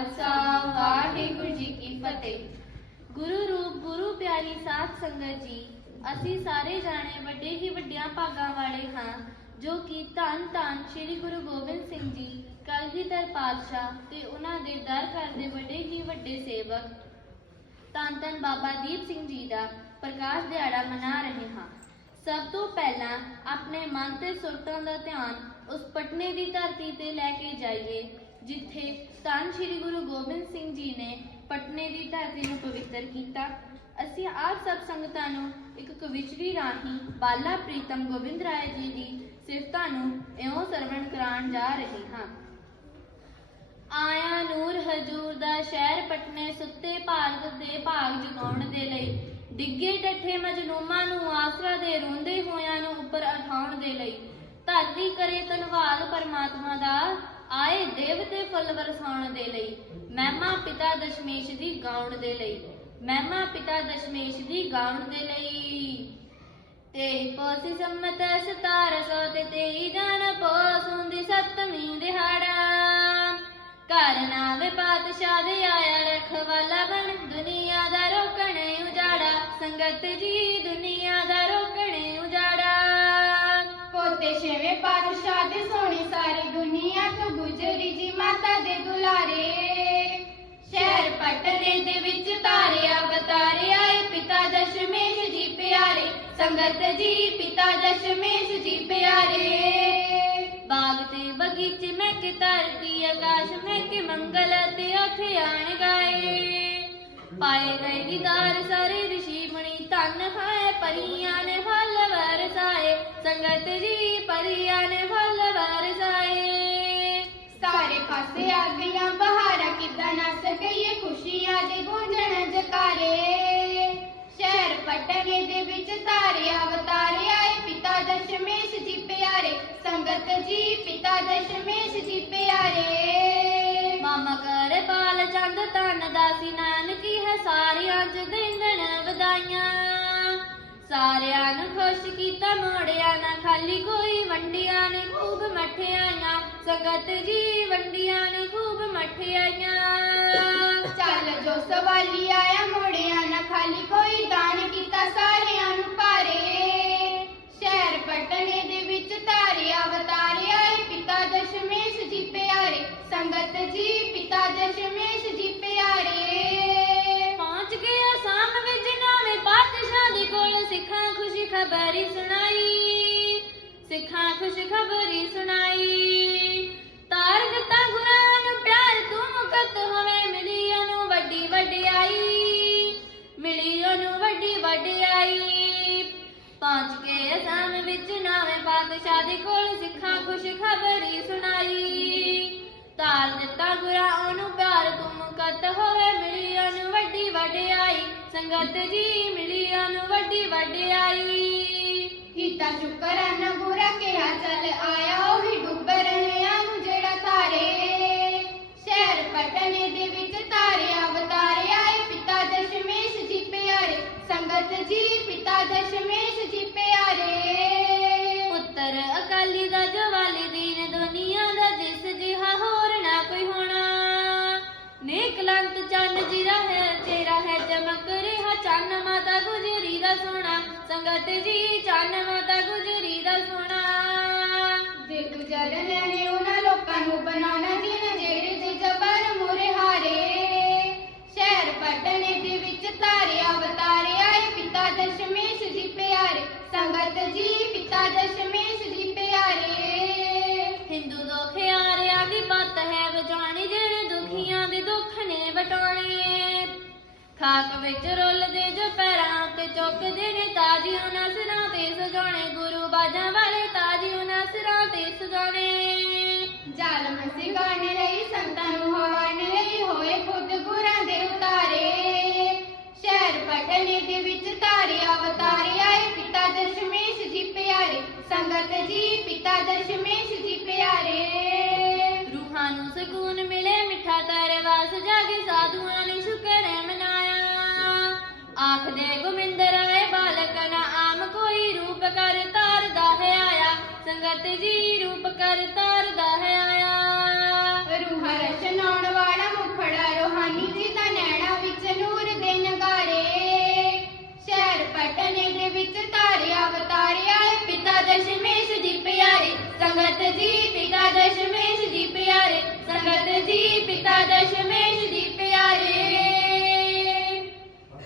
ਖਾਲਸਾ, ਵਾਹਿਗੁਰੂ ਜੀ ਕੀ ਫਤਿਹ। ਗੁਰੂ ਰੂਪ, ਗੁਰੂ ਪਿਆਰੀ ਸਾਧ ਸੰਗਤ ਜੀ, ਅਸੀਂ ਸਾਰੇ ਜਾਣੇ ਵੱਡੇ ਹੀ ਵੱਡਿਆਂ ਭਾਗਾਂ ਵਾਲੇ ਹਾਂ, ਜੋ ਕਿ ਧੰਨ ਧੰਨ ਸ੍ਰੀ ਗੁਰੂ ਗੋਬਿੰਦ ਸਿੰਘ ਜੀ ਕਲਗੀਧਰ ਪਾਤਸ਼ਾਹ ਤੇ ਉਹਨਾਂ ਦੇ ਦਰ ਘਰ ਦੇ ਵੱਡੇ ਹੀ ਵੱਡੇ ਸੇਵਕ। ਧੰਨ ਧੰਨ ਬਾਬਾ ਦੀਪ ਸਿੰਘ ਜੀ ਦਾ ਪ੍ਰਕਾਸ਼ ਦਿਹਾੜਾ ਮਨਾ ਰਹੇ ਹਾਂ। ਸਭ ਤੋਂ ਪਹਿਲਾਂ ਆਪਣੇ ਮਨ ਤੇ ਸੁਰਤਾਂ ਦਾ ਧਿਆਨ ਉਸ ਪਟਨੇ ਦੀ ਧਰਤੀ ਤੇ ਲੈ ਕੇ ਜਾਈਏ। ਜਿੱਥੇ ਧੰਨ ਸ੍ਰੀ ਗੁਰੂ ਗੋਬਿੰਦ ਸਿੰਘ ਜੀ ਨੇ ਪਟਨੇ ਦੀ ਧਰਤੀ ਨੂੰ ਪਵਿੱਤਰ ਕੀਤਾ। ਅਸੀਂ ਆਪ ਸਭ ਸੰਗਤਾਂ ਨੂੰ ਇੱਕ ਕਵਿਚਰੀ ਰਾਹੀਂ ਬਾਲਾ ਪ੍ਰੀਤਮ ਗੋਬਿੰਦ ਰਾਏ ਜੀ ਦੀ ਸਿਫਤਾਂ ਨੂੰ ਇਉਂ ਸਰਵਣ ਕਰਾਉਣ ਜਾ ਰਹੇ ਹਾਂ। ਆਇਆ ਨੂਰ ਹਜੂਰ ਦਾ ਸ਼ਹਿਰ ਪਟਨੇ ਸੁੱਤੇ ਭਾਰਤ ਦੇ ਭਾਗ ਜਗਾਉਣ ਦੇ ਲਈ, ਡਿੱਗੇ ਡੱਠੇ ਮਜਲੂਮਾਂ ਨੂੰ ਆਸਰਾ ਦੇ ਰੋਂਦੇ ਹੋਇਆਂ ਨੂੰ ਉੱਪਰ ਉਠਾਉਣ ਦੇ ਲਈ, ਧਰਤੀ ਕਰੇ ਧੰਨਵਾਦ ਪਰਮਾਤਮਾ ਦਾ ਆਏ ਦੇਵ ਤੇ ਫੁੱਲ ਵਰਸਾਉਣ ਦੇ ਲਈ, ਮਹਿਮਾ ਪਿਤਾ ਦਸ਼ਮੇਸ਼ ਦੀ ਗਾਉਣ ਦੇ ਲਈ, ਮਹਿਮਾ ਪਿਤਾ ਦਸ਼ਮੇਸ਼ ਦੀ ਗਾਉਣ ਦੇ ਲਈ। ਤੇ ਪੋਸੀ ਸੰਮਤ ਸਤਾਰ ਸੌ ਤੇ ਤੇਈ ਜਨ ਪੋਸੁੰਦੀ ਸਤਮੀ ਦਿਹਾੜਾ। ਘਰ ਨਾਵੇ ਪਾਤਸ਼ਾਹ ਦੇ ਆਇਆ ਰਖਵਾਲਾ ਬਣ, ਦੁਨੀਆ ਦਾ ਰੋਕਣ ਉਜਾੜਾ, ਸੰਗਤ ਜੀ ਦੁਨੀਆ ਦਾ ਸੰਗਤ ਜੀ, ਪਿਤਾ ਦਸ਼ਮੇਸ਼ ਜੀ ਪਿਆਰੇ। ਬਾਗ ਤੇ ਬਗੀਚੇ, ਮੈਂ ਕਿ ਧਰਤੀ ਆਕਾਸ਼, ਮੈਂ ਕਿ ਮੰਗਲ ਤੇ ਉਥੇ ਆਣ ਗਾਏ। ਪਾਏ ਗਏ ਦੀਦਾਰ ਸਾਰੇ ਰਿਸ਼ੀ ਬਣੀ ਧਨ ਹੈ, ਪਰੀਆਂ ਨੇ ਫਲ ਵਰਸਾਏ। ਸੰਗਤ ਜੀ, ਪਰੀਆਂ ਨੇ ਸਾਰਿਆਂ ਨੂੰ ਖੁਸ਼ ਕੀਤਾ, ਮੋੜਿਆ ਨਾ ਖਾਲੀ ਕੋਈ ਵੰਡੀਆਂ ਨੇ ਖੂਬ ਮਠਿਆਈਆਂ ਸੰਗਤ ਜੀ ਵੰਡੀਆਂ ਨੇ ਖੂਬ ਮਠਿਆਈਆਂ ਚੱਲ ਜੋ ਸਵਾਲੀ ਖਬਰੀ ਸੁਣਾਈ, ਸਿੱਖਾਂ ਖੁਸ਼ ਖਬਰੀ ਸੁਣਾਈ। ਤਾਰ ਦਿੱਤਾ ਗੁਰਾਂ ਨੂੰ ਪਿਆਰ ਤੂੰ ਮੁਕਤ ਹੋਵੇ, ਮਿਲੀ ਉਹਨੂੰ ਵੱਡੀ ਵਡਿਆਈ, ਮਿਲੀ ਉਹਨੂੰ ਵੱਡੀ ਵਡਿਆਈ। ਪਹੁੰਚ ਕੇ ਅਸਾਮ ਵਿੱਚ ਨਾਵੇਂ ਪਾਤਸ਼ਾਹ ਦੇ ਕੋਲ ਸਿੱਖਾਂ ਖੁਸ਼ ਖਬਰੀ ਸੁਣਾਈ। ਤਾਰ ਦਿੱਤਾ ਗੁਰਾਂ ਉਹਨੂੰ ਪਿਆਰ ਤੂੰ ਮੁਕਤ ਹੋਵੇ, ਮਿਲੀ ਉਹਨੂੰ ਵੱਡੀ ਵਡਿਆਈ। ਸੰਗਤ ਜੀ ਮਿਲੀ ਵੱਡੀ ਵਡਿਆਈ ਹੀਤਾ ਸ਼ੁਕਰਨ ਗੁਰਾ ਕਿਹਾ ਚੱਲ ਆਇਆ, ਉਹੀ ਡੁੱਬ ਰਹਿਆਂ ਨੂੰ ਜਿਹੜਾ ਤਾਰੇ ਸ਼ਹਿਰ ਪਟਨੇ ਦੇ ਵਿੱਚ ਤਾਰੇ ਅਵਤਾਰੇ ਆਏ ਪਿਤਾ ਦਸ਼ਮੇਸ਼ ਜੀ ਪਿਆਰੇ, ਸੰਗਤ ਜੀ, ਪਿਤਾ ਦਸ਼ਮੇਸ਼ ਜੀ ਪਿਆਰੇ। ਪੁੱਤਰ ਅਕਾਲੀ ਦਾ ਜਵਾਲੀ ਦੀਨ ਦੁਨੀਆ ਦਾ ਜਿਸ ਜਿਹਾ ਹੋਰ ਨਾ ਕੋਈ ਹੋਣਾ। ਨੇਕ ਸੰਗਤ ਜੀ ਚੰਨ ਮਾਤਾ ਗੁਜਰੀ ਦਾ ਸੋਹਣਾ ਦੇ ਗੁਜ਼ਰ ਲੈਣੇ ਉਹਨਾਂ ਲੋਕਾਂ ਨੂੰ ਬਣਾਉਣਾ ਜਿਨ ਜਿਹੜੇ ਦੇ ਜਬਰ ਮੁਰੇ ਹਾਰੇ। ਸ਼ਹਿਰ ਪਟਨੇ ਦੇ ਵਿੱਚ ਤਾਰੇ ਅਵਤਾਰੇ ਆਏ ਪਿਤਾ ਦਸ਼ਮੇਸ਼ ਜੀ ਪਿਆਰੇ। ਸੰਗਤ ਜੀ ਪਿਤਾ ਦਸ਼ਮੇਸ਼ ਜੀ ਪਿਆਰੇ। ਹਿੰਦੂ ਦੁਖਿਆਰਿਆਂ ਦੀ ਪੱਤ ਹੈ ਵਜਾਣੀ ਜਿਹੜੇ ਦੁਖੀਆਂ ਦੇ ਦੁੱਖ ਨੇ ਵਟਾਉਣੇ। ਖਾਕ ਵਿੱਚ ਰੁੱਲਦੇ ਚੁੱਕਦੇ ਨੇ ਤਾਜੀ ਉਹਨਾਂ ਸਿਰਾਂ ਤੇ ਸਜਾਉਣੇ ਗੁਰੂ ਬਾਜਾਂ ਵਾਲੇ ਤਾਜੀ ਉਹਨਾਂ ਸਿਰਾਂ ਤੇ ਸਜਾਉਣੇ। ਜ਼ਾਲਮ ਸਿਗਾਣ ਲਈ ਸੰਤਾਂ ਨੂੰ ਹਵਾਨ ਲਈ ਹੋਏ ਖੁਦ ਗੁਰਾਂ ਦੇ ਉਤਾਰੇ। ਸ਼ਹਿਰ ਪਟਨੇ ਦੇ ਵਿੱਚ ਤਾਰੇ ਅਵਤਾਰੇ ਆਏ ਪਿਤਾ ਦਸ਼ਮੇਸ਼ ਜੀ ਪਿਆਰੇ। ਸੰਗਤ ਜੀ ਪਿਤਾ ਦਸ਼ਮੇਸ਼ ਜੀ ਪਿਆਰੇ। ਰੂਹਾਂ ਨੂੰ ਸਕੂਨ ਮਿਲੇ ਮਿੱਠਾ ਤਰਵਾਸ ਜਾਗੇ ਸਾਧੂਆਂ ਨੇ ਸ਼ੁਕਰ ਮਨਾਇਆ। ਆਖਦੇ ਗੋਬਿੰਦਰ libertad.